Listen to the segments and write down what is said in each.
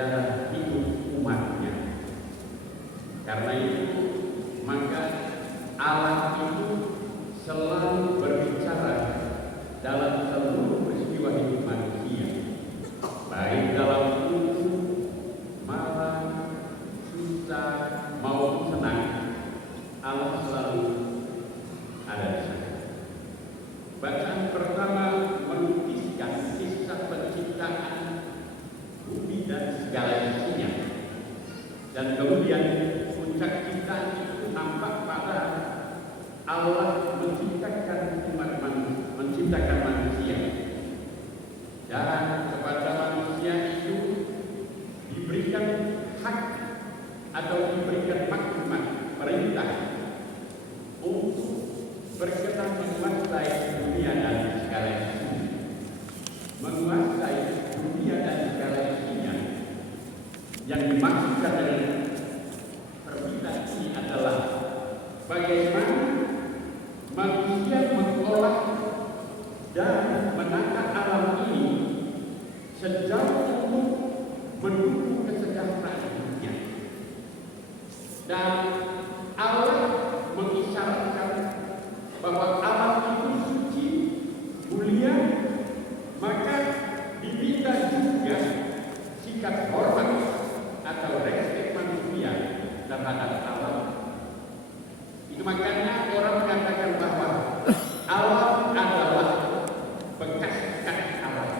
sejarah hidup umatnya. Karena itu maka Allah itu selalu berbicara dalam seluruh peristiwa hidup manusia, baik dalam suku, marah, susah maupun senang. Allah selalu ada di sana. Bacaan pertama melukiskan kisah penciptaan bumi dan segala isinya, dan kemudian puncak ciptaan itu nampak pada Allah menciptakan manusia, dan kepada manusia itu diberikan hak atau diberikan maklumat perintah untuk berkenan menguasai dunia dan segala isinya. Menguasai dunia dan segala isinya yang dimaksudkan dengan permintaan ini adalah bagaimana manusia mengolah dan menata alam ini sejauh untuk mendukung kesejahteraan dunia. Dan Allah mengisyaratkan bahwa alam itu suci, mulia, maka diminta juga sikap hormat atau respek manusia terhadap alam. Itu makanya orang mengatakan bahwa alam adalah bekas kaki alam.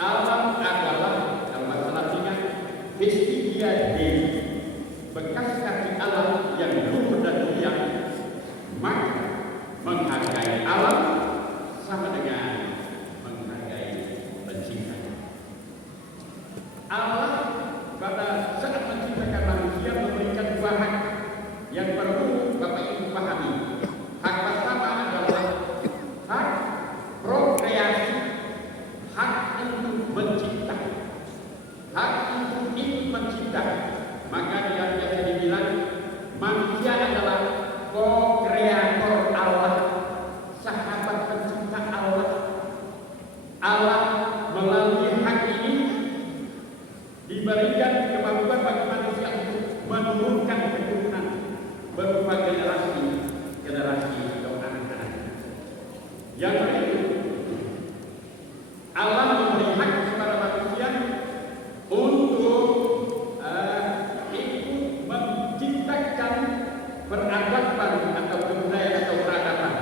Alam adalah dalam bahasa Latinnya vestigia Dei, bekas kaki alam yang luhur dan mulia. Maka menghargai alam sama dengan menghargai pencipta. Allah pada saat menciptakan manusia memberikan dua hak yang perlu Bapak Ibu pahami. Hak pertama adalah hak prokreasi, hak untuk mencipta, hak untuk ikut mencipta. Maka yang biasa dibilang manusia adalah co-kreator Allah, sahabat pencipta Allah. Allah melalui hak ini diberikan kemampuan bagi manusia untuk menurunkan keturunan berupa generasi atau anak-anak. Yang kedua, Allah memberi hak kepada manusia untuk ikut menciptakan peradaban atau kebudayaan atau peradaban.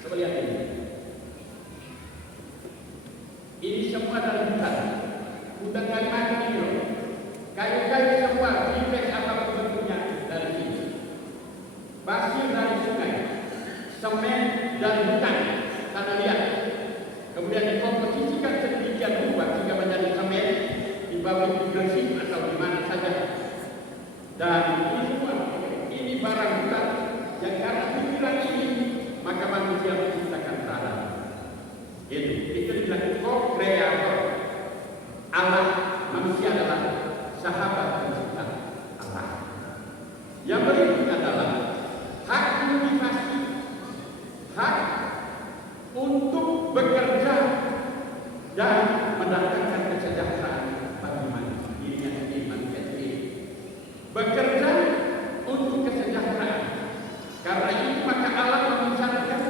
Coba lihat ini. Ini semua dari hutan. Hutan dari mana ini loh? Kayu-kayu semua, bibit apapun bentuknya dari sini. Pasir dari sungai, semen dari hutan, tanah liat. Kemudian dikomposisikan sedemikian rupa sehingga menjadi semen dibawa di Gresik atau di mana saja. Dan ini semua, ini barang hutan yang karena pikiran ini maka manusia menciptakan tanah. Itu dibilang co-kreator. Allah, manusia adalah sahabat pencipta Allah. Yang berikutnya adalah hak inovasi, hak untuk bekerja dan mendatangkan kesejahteraan bagi manusia sendiri. Bekerja untuk kesejahteraan. Karena itu maka Allah mengisyaratkan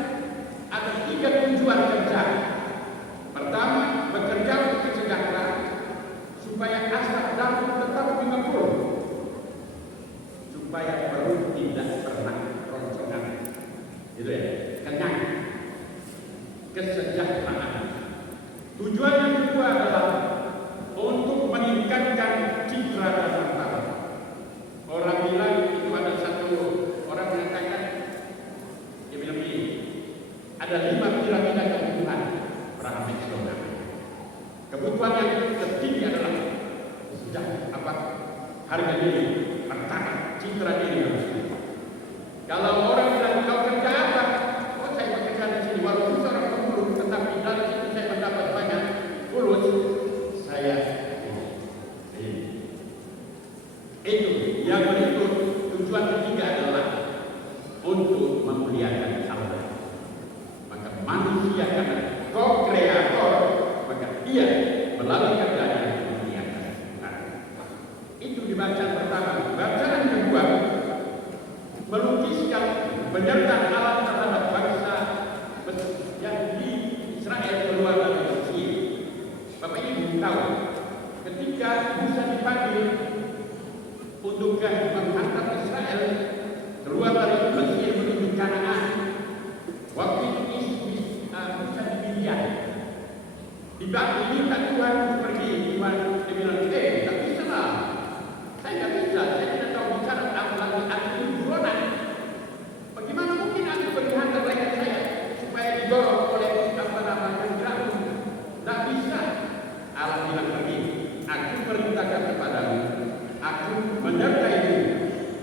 ada 3 tujuan kerja. Pertama, bekerja untuk kesejahteraan supaya asap dapur tetap 50, supaya perut tidak pernah roncongan. Itu ya, kenyang. Kesejahteraan. Tujuan yang kedua adalah untuk meningkatkan citra dan martabat. Orang bilang itu ada satu orang mengatakan, dia bilang begini, ada 5 piramida kebutuhan Abraham Maslow. Kebutuhan yang tertinggi adalah harga diri, martabat, citra diri manusia. Kalau orang bilang kau kerja apa? Oh, saya bekerja di sini walaupun seorang pemulung, tetapi dari situ saya mendapat banyak fulus. Saya itu yang berikut. Tujuan ketiga adalah untuk memuliakan Allah. Maka manusia karena co-kreator, maka dia melalui kerjanya Musa dipanggil untuk menghantar Israel keluar dari Mesir menuju Kanaan, waktu itu Musa di Midian. Diminta Tuhan pergi, Tuhan dia bilang, tak bisa lah, saya nggak bisa, saya tidak tahu bicara apalagi aku buronan. Bagaimana mungkin aku pergi hantar mereka saya supaya didorong oleh Firaun? Tak bisa. Allah bilang pergi, aku perintahkan kepadamu, aku menyertaimu,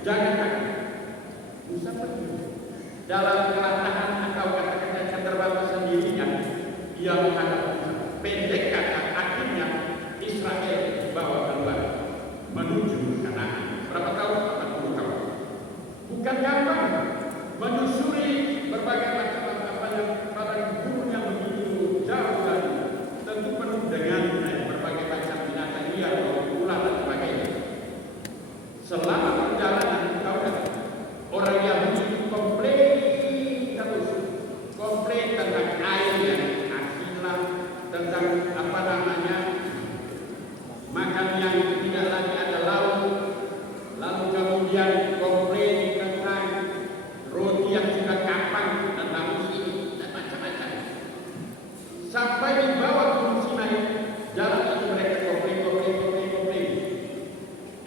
jangan takut. Musa pergi dalam kelatahan atau kata-kata keterbatasan dirinya, ia menghadap pendek kata, akhirnya Israel dibawa keluar menuju Kanaan. Berapa tahun? 40 tahun. Bukan gampang menyusuri berbagai macam gurun yang begitu jauh lagi, tentu penuh dengan berbagai macam binatang liar, ular dan sebagainya. Selama perjalanan tahu kan, orang Yahudi komplain terus, komplain tentang air yang asilah, tentang makan yang tidak lagi ada lauk, lalu kemudian komplain tentang roti yang sudah kapang dan lalu ini dan macam-macam. Sampai dibawa ke Sinai, jalan itu mereka komplain.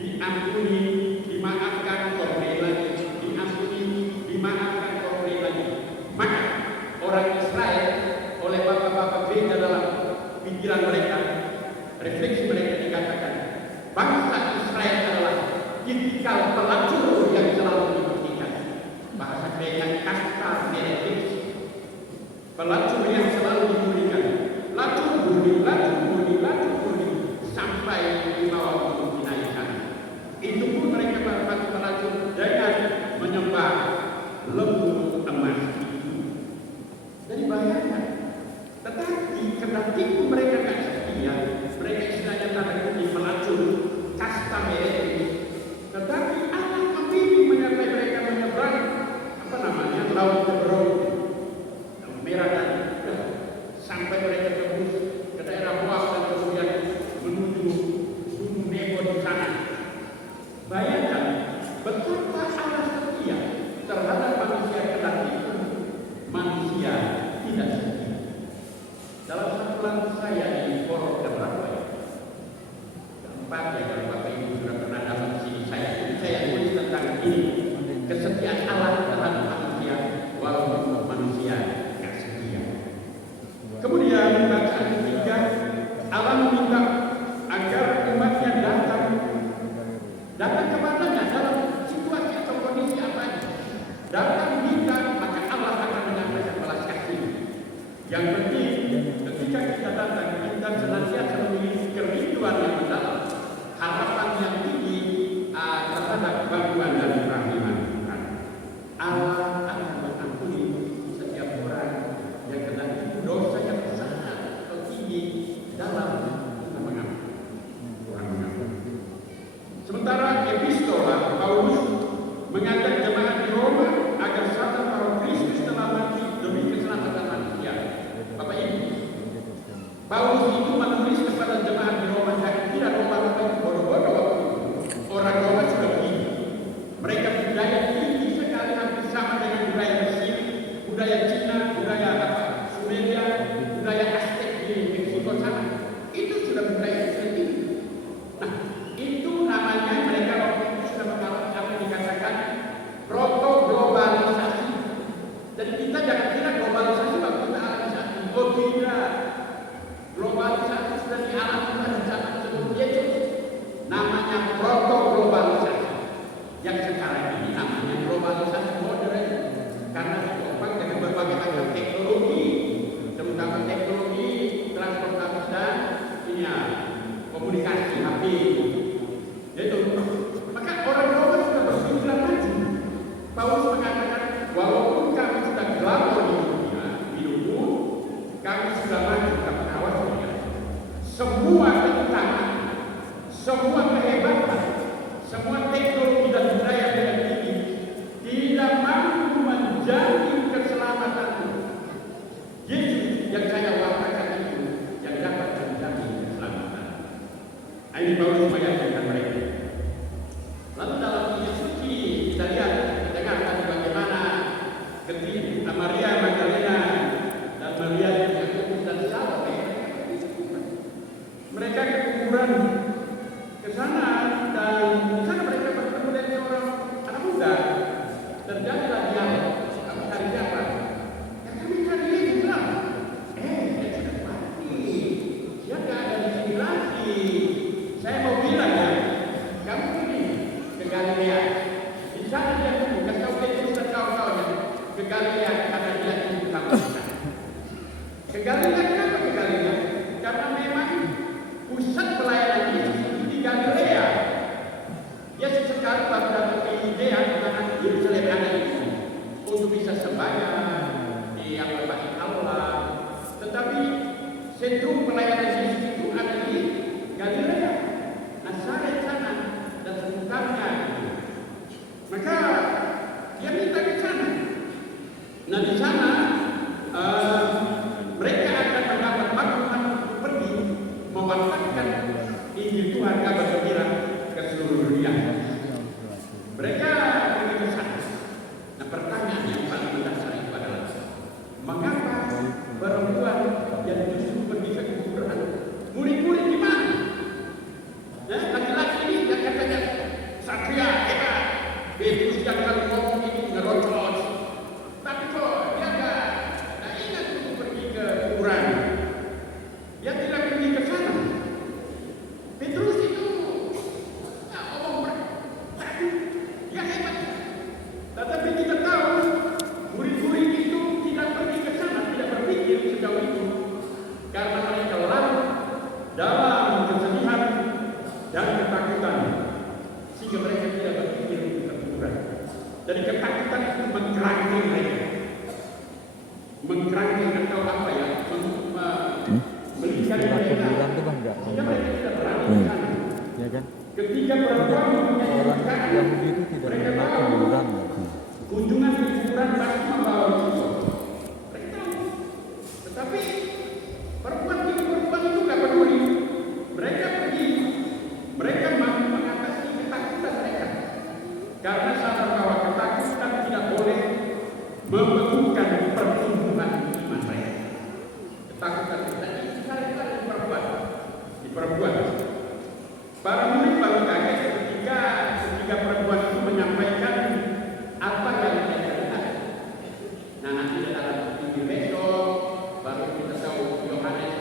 Diampuni, dimaafkan, komplain lagi. Diampuni, dimaafkan, komplain lagi. Maka orang Israel oleh bapak-bapak gereja dalam pikiran mereka, refleksi mereka dikatakan, bangsa Israel adalah tipikal pelacur yang selalu dibuktikan. Bahasa mereka kasta meretrix, pelacur yang selalu dibuktikan. Lacur murni, sampai di bawah gunung Sinai sana. Itu pun mereka pelacur dengan menyembah lembu emas itu. Jadi bayangkan, tetapi karena tipu mereka kan setia, mereka istilahnya tanda kutip melacur kasta meretrix. Tetapi Allah membimbing menyertai mereka menyeberang laut Keberau, laut Merah dan sampai mereka tembus ke daerah Moab dan kemudian menuju Gunung Nebo di sana. Bayangkan betapa Allah setia terhadap manusia kendati manusia tidak setia. Dalam satu lagu saya di Porok keberapa ya? Keempat ya, kalau Bapak Ibu sudah pernah dapat sini saya tulis tentang ini, kesetiaan Allah terhadap manusia walaupun manusia tidak setia. Kemudian bacaan ketiga, Allah meminta agar umatnya datang kepadanya dalam situasi atau kondisi apa aja. Datang minta, maka Allah akan menyampaikan belas kasih. Yang penting ketika kita datang, kita senantiasa memiliki kerinduan yang mendalam, harapan yang tinggi terhadap bantuan dan rahmat Tuhan. Allah akan mengampuni setiap orang yang kena dosa yang sangat tinggi dalam Tuhan mengampuni. Sementara epistola Paulus mengajak jemaat di Roma agar sadar bahwa Kristus telah mati demi keselamatan manusia. Bapak Ibu, Paulus itu menulis kepada jemaat di Roma yang tidak bodoh-bodoh waktu itu. Orang Roma sudah tinggi. Mereka budaya tinggi sekali, hampir sama dengan budaya Mesir, budaya Cina, budaya Sumeria, budaya Aztec di Meksiko sana. Itu sudah budaya yang tinggi. Nah, itu namanya mereka waktu itu sudah mengalami apa yang dikatakan proto-globalisasi. Jadi kita jangan kira globalisasi waktu kita alami saat ini. Oh tidak, globalisasi sudah dialami pada zaman sebelum Yesus. Namanya proto-globalisasi. Yang sekarang ini namanya globalisasi modern. Karena ditopang dengan berbagai macam teknologi, terutama teknologi transportasi dan komunikasi HP. Yaitu, maka orang Roma sudah berpikiran maju. Paulus mengatakan, walaupun kami sudah lama di dunia, hidupmu, kami sudah maju ke kawasannya. Semua keutamaan, semua kehebatan, semua teknologi dan budaya yang tinggi tidak mampu menjamin keselamatanmu. Yesus yang saya wartakan itu yang dapat menjamin keselamatan. ini Paulus meyakinkan mereka. Lalu dalam Injil suci kita lihat, kita dengarkan bagaimana ketika Maria Magdalena dan Maria Yakobus dan Salome mereka ke kuburan ke sana, dan di sana mereka bertemu dengan seorang anak muda. Terjadilah dialog, kamu cari siapa? Ya kami cari Yesus lah. Dia sudah mati. Dia nggak ada di sini lagi. Saya mau bilang ya, kamu pergi ke Galilea. Di sana dia tunggu, kasih tahu Petrus dan kawan-kawannya ke Galilea karena dia tunggu sama kita. Ke Galilea, kenapa ke Galilea? Karena memang pusat pelayanan Yesus itu di Galilea. Yesus sekarang baru datang ke Yudea di mana Yerusalem ada itu untuk bisa sembahyang di yang berbagi Allah. Tetapi sentrum pelayanan Yesus itu ada di Galilea, Nazaret sana dan sekitarnya. Maka dia minta ke sana. Nah di sana mereka akan mendapat maklumat untuk pergi mewafatkan Injil Tuhan, kabar gembira ke seluruh dunia. Mereka pergi ke sana. Nah pertanyaan yang paling mendasar itu adalah mengapa perempuan yang justru pergi ke kuburan, murid-murid di mana? Nah, laki-laki ini yang katanya satria hebat, Petrus yang kalau ngomong itu ngerocos, tapi kok dia nggak ingat untuk pergi ke kuburan. Dia tidak pergi ke sana. Petrus itu ngomong tadi dia hebat. Tetapi kita tahu murid-murid itu tidak pergi ke sana, tidak berpikir sejauh itu, karena mereka larut dalam kesedihan dan ketakutan, sehingga mereka tidak berpikir untuk ke kuburan. Jadi ketakutan itu mengkerangkeng mereka, mengkerangkeng atau apa ya, melihat mereka, sehingga mereka tidak berani ke sana. Ya kan? Ketika perempuan mempunyai Orang Yahudi itu tidak mereka mengenal tahu kuburan. kunjungan ke kuburan pasti membawa risiko. Mereka tahu. Tetapi perempuan itu nggak peduli. Mereka pergi. Mereka mampu mengatasi ketakutan mereka. Karena sadar bahwa ketakutan tidak boleh membekukan pertumbuhan iman mereka. Ketakutan kita ini sekali-kali diperbuat. Para murid baru kaget ketika perempuan itu menyampaikan apa yang mereka dengar. Nah nanti dalam minggu besok baru kita tahu Yohanes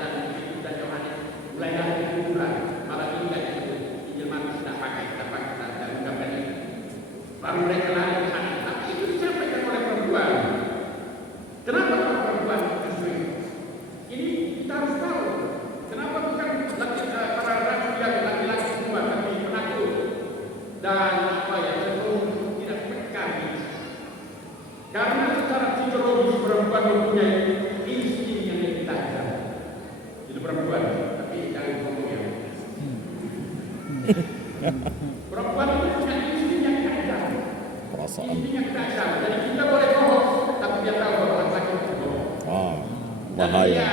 dan Yohanes mulai dari kuburan. Malah ini tidak disebut Injil Matius tidak pakai dan ungkapan ini. Baru mereka lari ke sana. Tapi itu disampaikan oleh perempuan. Kenapa perempuan justru ini kita harus tahu. Kenapa bukan para rakyat yang laki-laki semua tapi penakut dan apa ya cenderung tidak peka. Karena secara psikologis perempuan mempunyai insting yang lebih tajam. Itu perempuan, tapi jangan ngomong ya. Perempuan itu punya insting yang tajam. Insting yang tajam. Jadi kita boleh bohong, tapi dia tahu bahwa laki-laki itu bohong. Bahaya.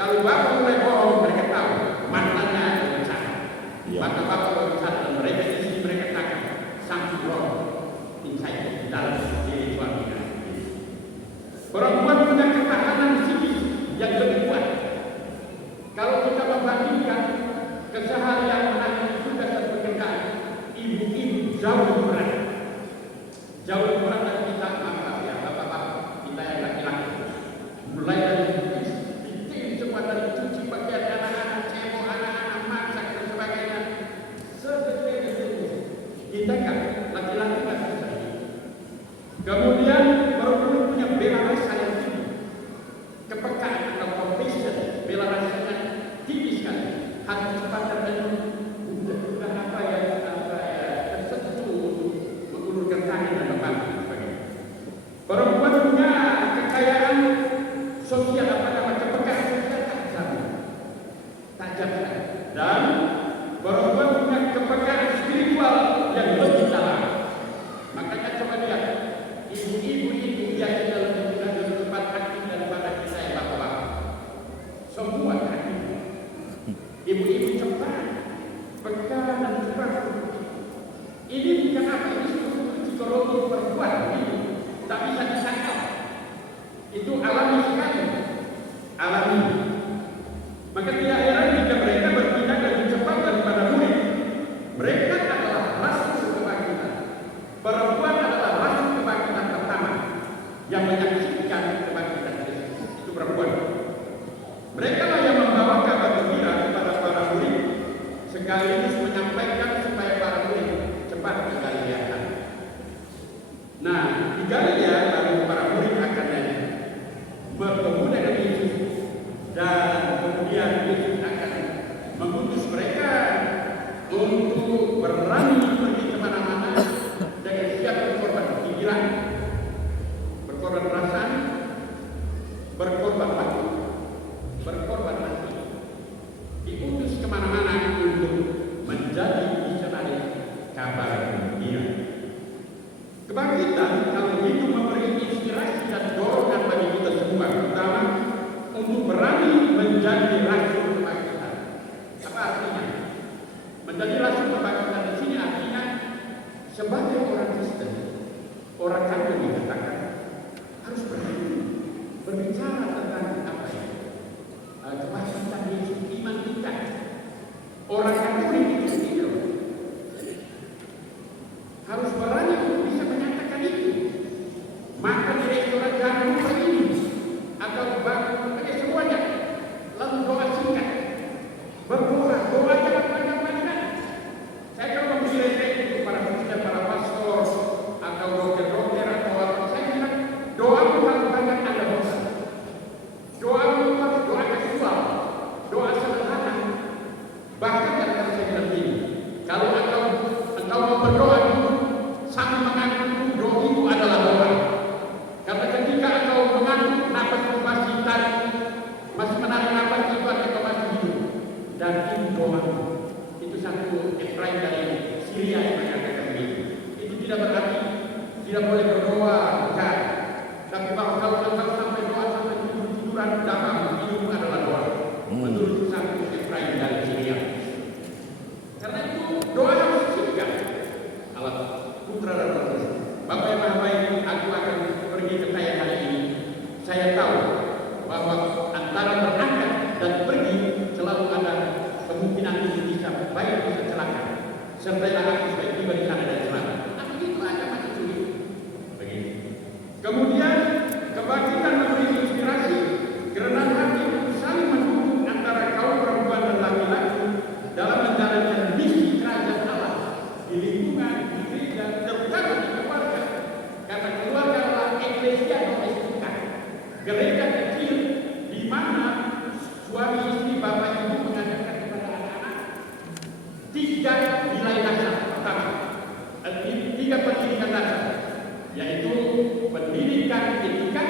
Kalau bapak mulai bohong, mereka tahu mantannya ada di sana. Maka bapak berbicara dan mereka di sini mereka takkan something wrong inside dalam diri suaminya. Perempuan punya ketahanan psikis yang lebih kuat. Kalau kita membandingkan keseharian anak sudah terpegang, ibu-ibu jauh lebih berat. menyaksikan kebangkitan Kristus. Itu perempuan. Mereka lah yang membawa kabar gembira kepada para murid, sekaligus menyampaikan supaya para murid cepat ke Galilea. Nah, di Galilea lalu para murid akan bertemu dengan Yesus, dan kemudian Yesus akan mengutus mereka untuk berani pergi kemana-mana dengan siap berkorban pikiran, berkorban perasaan, berkorban waktu, berkorban hati, diutus kemana-mana untuk menjadi misionaris kabar gembira. Kebangkitan kalau itu memberi inspirasi dan dorongan bagi kita semua, terutama untuk berani menjadi rasul kebangkitan. Apa artinya? Menjadi rasul kebangkitan di sini artinya sebagai orang Kristen, orang Katolik dikatakan harus berani berbicara tentang apa ya? Kebangkitan Yesus, iman kita. Orang Katolik itu harus berani untuk bisa menyatakan itu. Maka di restoran jangan lupa ini atau pakai semuanya, lalu doa singkat, berdoa, doa jangan panjang-panjang. Saya kalau memberi retrek itu para pimpinan, para pastor atau dokter-dokter atau apa, saya bilang doa bukan banyak ada dosa. Doa bukan doa kasual, doa sederhana. Bahkan kadang saya bilang ini, kalau engkau mau berdoa sambil mengangguk doa itu adalah doa. Karena ketika engkau mengangguk nafas masih tarik, masih menarik nafas itu engkau masih hidup, dan itu doa. Itu satu Efraim dari Syria yang mengatakan begitu. Itu tidak berarti tidak boleh berdoa, bukan. Tapi bahwa kalau engkau sampai doa sampai tiduran dalam hidup adalah doa. Menurut satu Efraim dari Syria. Karena itu doa harus disiapkan. Allah putra dan putri. Bapak yang Maha Baik, aku akan pergi ke Thailand hari ini. Saya tahu bahwa antara berangkat dan pergi selalu ada kemungkinan itu bisa baik bisa celaka. Sertailah aku supaya tiba di sana dan selamat. Tapi itu akan masih sulit. Begitu. Kemudian kebangkitan memberi inspirasi karena hati itu saling mendukung antara kaum perempuan dan laki-laki dalam menjalankan misi kerajaan Allah di lingkungan di gereja, terutama di keluarga. Karena keluarga adalah eklesia domestika, gereja kecil di mana suami istri bapak ibu mengajarkan kepada anak-anak 3 nilai dasar. Pertama, 3 pendidikan dasar, yaitu pendidikan etika,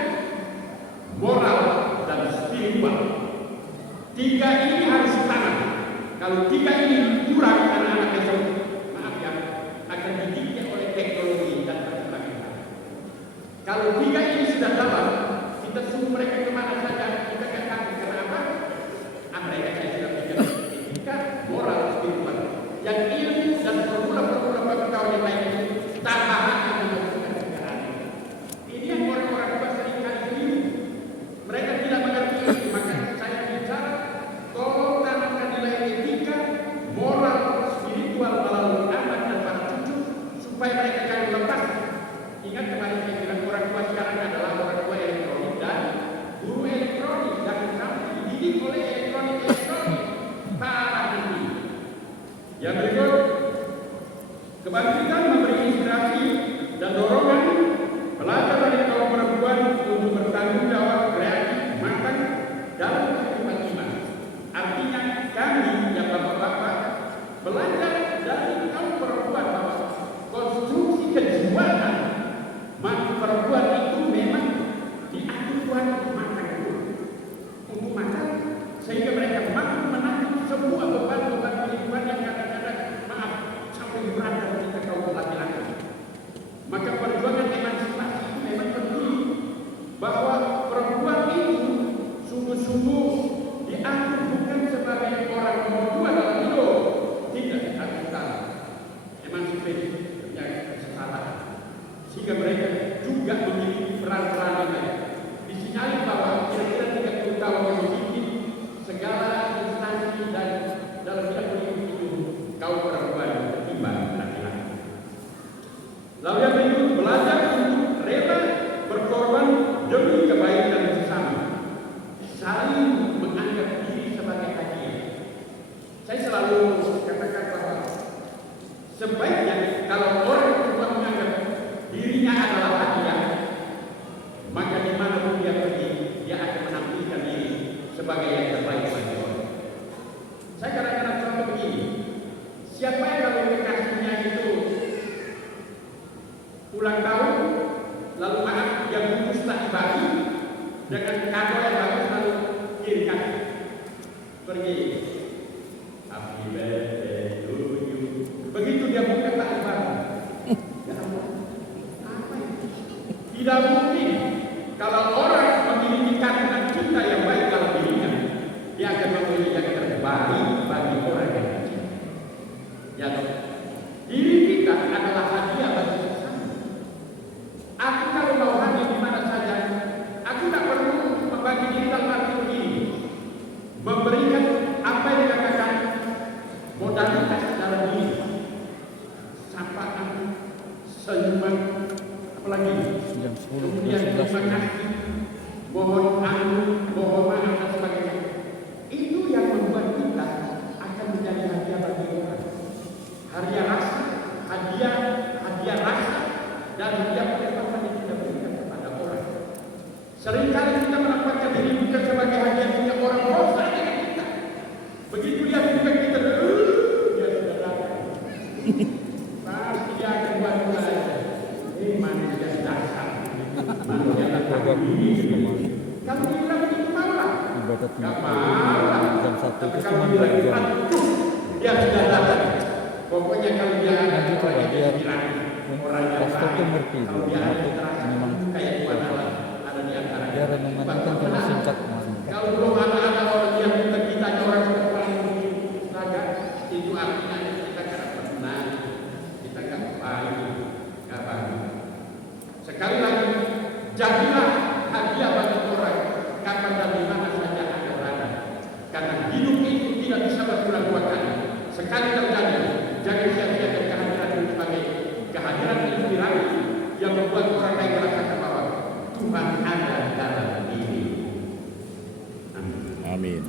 moral, dan spiritual. 3 ini harus tanam. Kalau 3 ini kurang, anak-anak besok, maaf ya, akan dididik oleh teknologi dan perkembangan. Kalau 3 ini sudah dalam, kita suruh mereka kemana saja, kita katakan kenapa? Mereka sudah pikir etika, moral, spiritual. Yang ilmu dan formula-formula pengetahuan yang lain itu tambahan yang membutuhkan sejarah. Ini yang orang-orang tua seringkali keliru. Mereka tidak mengerti ini, maka saya bicara tolong tanamkan nilai etika, moral, spiritual melalui anak dan para cucu supaya mereka jangan lepas. Ingat kemarin saya bilang orang tua sekarang adalah orang tua yang dengan kado yang bagus lalu kirimkan pergi. Happy birthday to you. Begitu dia buka tak lebaran. Ya Allah, apa itu? Tidak mungkin kalau orang memiliki kandungan cinta yang baik dalam dirinya, dia akan memberi yang terbaik bagi orang yang kecil. Ya, diri kita adalah hadiah bagi sesama. Aku kalau mau hadir di mana saja, aku tak perlu membagi diri dalam arti begini, memberikan apa yang dikatakan modalitas dalam diri, sapaan, senyuman, apalagi jam 10 kemudian sudah terima kasih, mohon ampun, mohon maaf dan sebagainya. Itu yang membuat kita akan menjadi hadiah bagi orang. Hadiah rasa, hadiah rasa, dan hadiah pengetahuan yang kita berikan kepada orang. Seringkali kita menempatkan diri bukan sebagai hadiah punya orang rosak dengan kita. Begitu dia bukan kita, dia sudah datang. Pasti dia akan buat mulai. Ini manusia dasar. Manusia datang ini. Kalau bilang itu malah. ibadat Gak malah. jam 1 Tapi itu kalau cuma 2 bilang jam. aduh, dia sudah datang. Pokoknya kalau dia ada Nah, gitu orang lah, yang biar bilang orang yang pastor tuh baik, ngerti kalau dia bahwa ada itu terasa memang kayak Tuhan Allah ada di antara dia renungan itu kan cuma singkat kemarin. kalau belum ada orang yang kita orang yang paling mungkin raga, itu artinya kita tidak pernah, kita nggak baik, nggak baik. Sekali lagi, jadilah hadiah bagi orang kapan dan di mana saja Anda berada. Karena hidup itu tidak bisa berulang dua kali. Sekali terjadi, jangan sia-siakan kehadiran itu sebagai kehadiran inspirasi yang membuat orang lain merasakan bahwa Tuhan ada dalam diri. Amin. Amin.